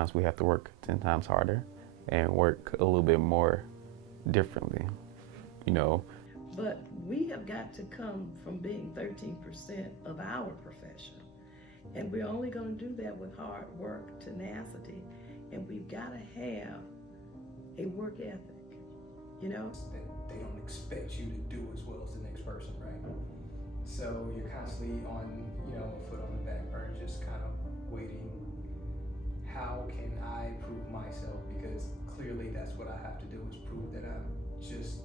sometimes we have to work 10 times harder and work a little bit more differently, you know. But we have got to come from being 13% of our profession. And we're only going to do that with hard work, tenacity, and we've got to have a work ethic, you know? They don't expect you to do as well as the next person, right? So you're constantly on, a foot on the back burner, just kind of waiting. How can I prove myself? Because clearly that's what I have to do, is prove that I'm just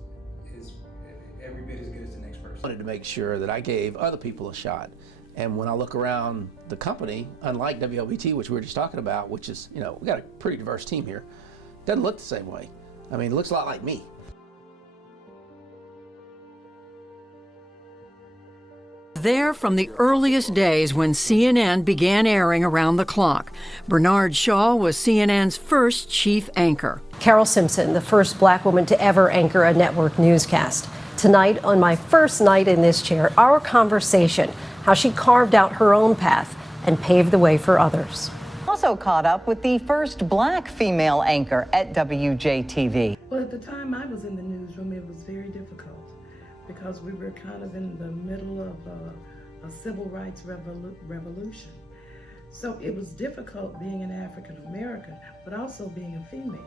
every bit as good as the next person. I wanted to make sure that I gave other people a shot. And when I look around the company, unlike WLBT, which we were just talking about, which is, we got a pretty diverse team here, doesn't look the same way. I mean, it looks a lot like me. There from the earliest days when CNN began airing around the clock. Bernard Shaw was CNN's first chief anchor. Carol Simpson, the first black woman to ever anchor a network newscast. Tonight, on my first night in this chair, our conversation, how she carved out her own path and paved the way for others. Also caught up with the first black female anchor at WJTV. Well, at the time I was in the newsroom, it was very difficult because we were kind of in the middle of a civil rights revolution. So it was difficult being an African American, but also being a female.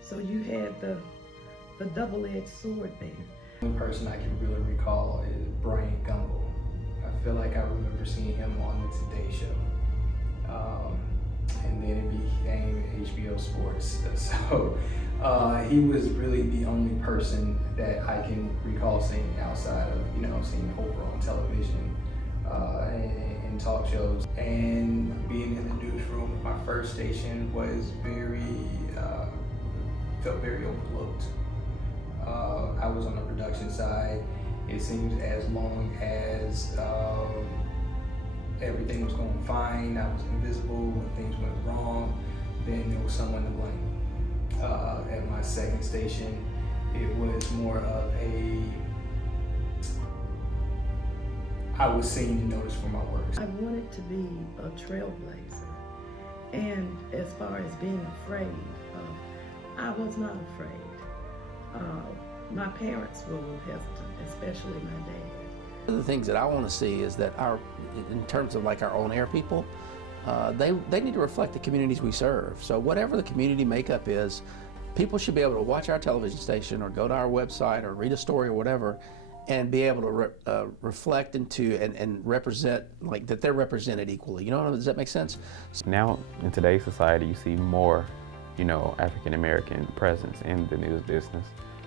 So you had the double-edged sword there. The only person I can really recall is Brian Gumbel. I feel like I remember seeing him on the Today Show. And then it became HBO Sports. So he was really the only person that I can recall seeing outside of, seeing over on television and talk shows. And being in the newsroom, my first station was felt very overlooked. I was on the production side. It seems as long as everything was going fine, I was invisible. When things went wrong, then there was someone to blame. At my second station, it was more of I was seen and noticed for my work. I wanted to be a trailblazer. And as far as being afraid, I was not afraid. My parents were a little hesitant, especially my dad. One of the things that I want to see is that in terms of like our own air people, they need to reflect the communities we serve. So whatever the community makeup is, people should be able to watch our television station or go to our website or read a story or whatever and be able to reflect into and represent, like that they're represented equally. Does that make sense? Now in today's society, you see more, African American presence in the news business.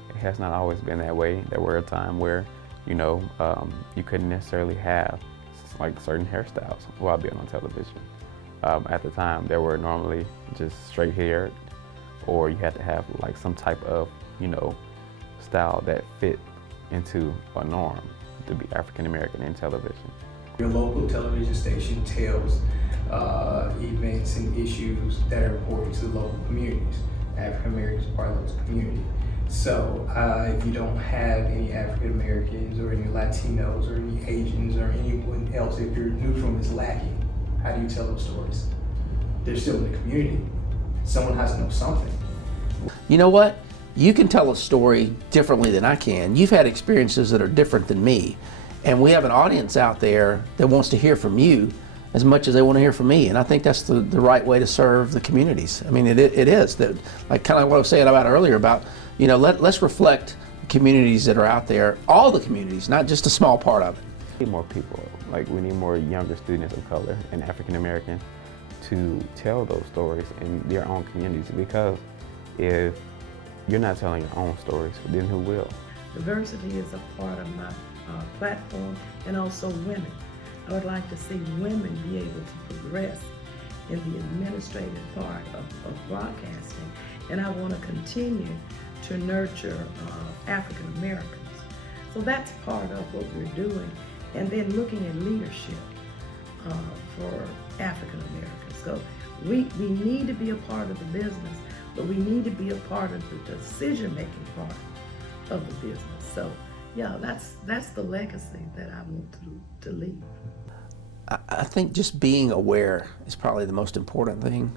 It has not always been that way. There were a time where, you couldn't necessarily have like certain hairstyles while being on television. At the time, there were normally just straight haired, or you had to have like some type of, style that fit into a norm to be African American in television. Your local television station tells events and issues that are important to the local communities. African Americans are part of those communities. So if you don't have any African Americans or any Latinos or any Asians or anyone else, if your newsroom is lacking, how do you tell those stories? They're still in the community. Someone has to know something. You know what? You can tell a story differently than I can. You've had experiences that are different than me. And we have an audience out there that wants to hear from you as much as they want to hear from me. And I think that's the right way to serve the communities. I mean, it is. That, like kind of what I was saying about earlier about, let's reflect the communities that are out there, all the communities, not just a small part of it. We need more people, like we need more younger students of color and African American to tell those stories in their own communities, because if you're not telling your own stories, then who will? Diversity is a part of my platform, and also women. I would like to see women be able to progress in the administrative part of broadcasting, and I want to continue to nurture African Americans. So that's part of what we're doing, and then looking at leadership for African Americans. So we need to be a part of the business, but we need to be a part of the decision-making part of the business. So yeah, that's the legacy that I want to leave. I think just being aware is probably the most important thing,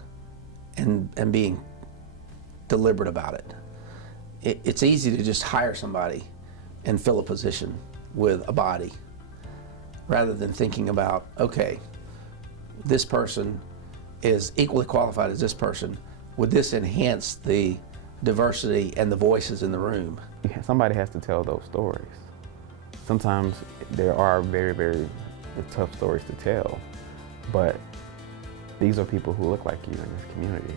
and being deliberate about it. It's easy to just hire somebody and fill a position with a body, rather than thinking about, okay, this person is equally qualified as this person. Would this enhance the diversity and the voices in the room? Somebody has to tell those stories. Sometimes there are very, very tough stories to tell, but these are people who look like you in this community.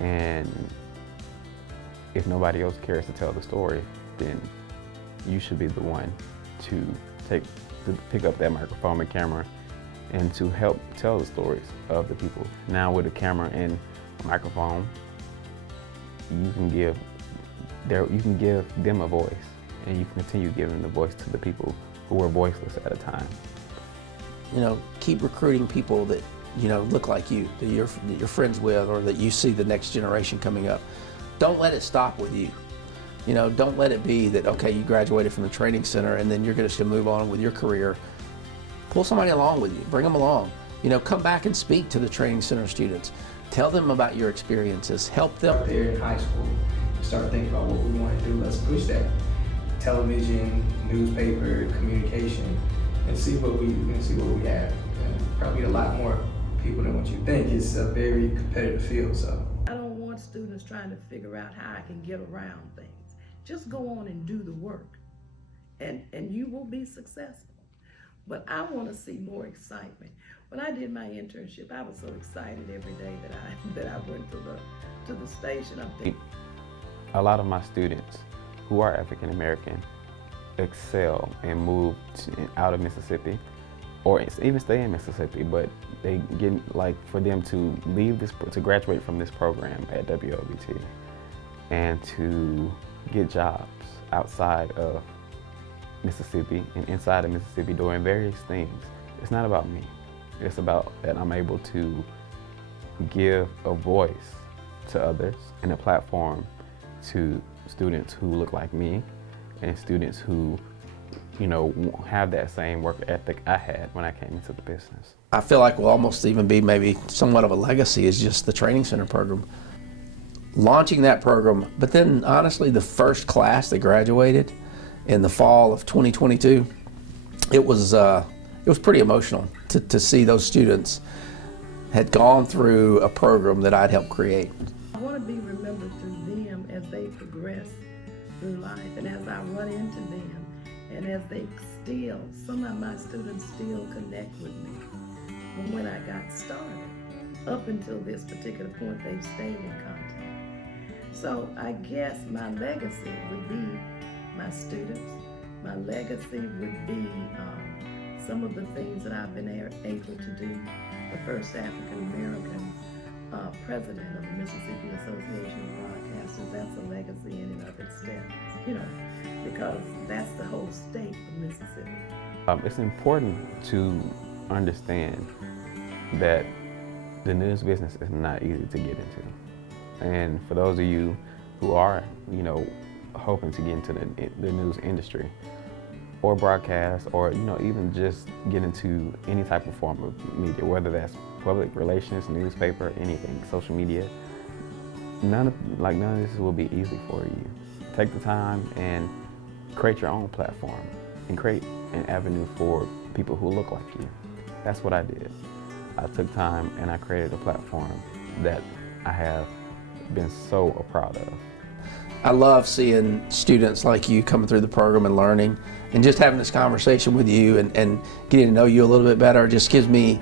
And if nobody else cares to tell the story, then you should be the one to pick up that microphone and camera and to help tell the stories of the people. Now with a camera and a microphone, you can give them a voice, and you can continue giving the voice to the people who were voiceless at a time. You know, keep recruiting people that, you know, look like you, that you're friends with, or that you see the next generation coming up. Don't let it stop with you. You know, don't let it be that, okay, you graduated from the training center and then you're just gonna move on with your career. Pull somebody along with you, bring them along. You know, come back and speak to the training center students. Tell them about your experiences, help them. There in high school, start thinking about what we want to do. Let's push that. Television, newspaper, communication, and see what we have. And probably a lot more people than what you think. It's a very competitive field, so. I don't want students trying to figure out how I can get around things. Just go on and do the work, and you will be successful. But I want to see more excitement. When I did my internship, I was so excited every day that I went to the station. I'm thinking, a lot of my students who are African American excel and move out of Mississippi, or even stay in Mississippi, but they get, like, for them to leave this, to graduate from this program at WOBT and to get jobs outside of Mississippi and inside of Mississippi doing various things. It's not about me. It's about that I'm able to give a voice to others and a platform to students who look like me and students who, you know, have that same work ethic I had when I came into the business. I feel like will almost even be maybe somewhat of a legacy is just the training center program. Launching that program, but then honestly the first class that graduated in the fall of 2022, it was pretty emotional to see those students had gone through a program that I'd helped create. I want to be remembered through them as they progress through life, and as I run into them, and as they still, some of my students still connect with me from when I got started. Up until this particular point, they've stayed in contact. So I guess my legacy would be my students. My legacy would be some of the things that I've been able to do. The first African American president of the Mississippi Association of Broadcasters, that's a legacy in and of itself, you know, because that's the whole state of Mississippi. It's important to understand that the news business is not easy to get into. And for those of you who are, you know, hoping to get into the news industry or broadcast, or, you know, even just get into any type of form of media, whether that's public relations, newspaper, anything, social media, none of this will be easy for you. Take the time and create your own platform and create an avenue for people who look like you. That's what I did. I took time and I created a platform that I have been so proud of. I love seeing students like you coming through the program and learning, and just having this conversation with you and getting to know you a little bit better just gives me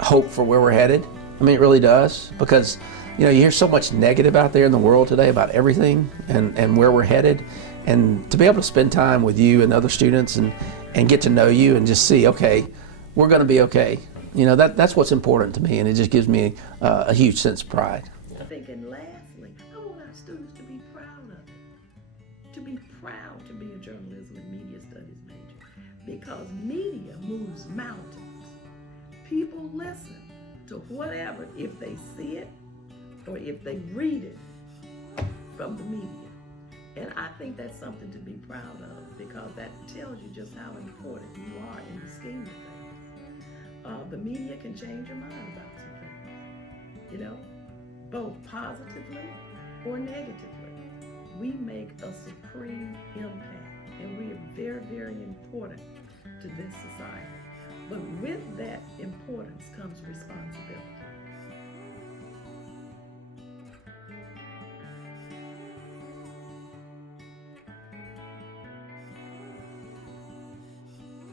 hope for where we're headed. I mean, it really does, because, you know, you hear so much negative out there in the world today about everything and where we're headed, and to be able to spend time with you and other students and get to know you and just see, okay, we're going to be okay. You know, that's what's important to me, and it just gives me a huge sense of pride. I think, and lastly, I want our students to be proud of it, to be proud to be a journalism and media studies major, because media moves mountains. People listen to whatever, if they see it or if they read it from the media. And I think that's something to be proud of, because that tells you just how important you are in the scheme of things. The media can change your mind about some things, you know, both positively or negatively. We make a supreme impact, and we are very, very important to this society. But with that importance comes responsibility.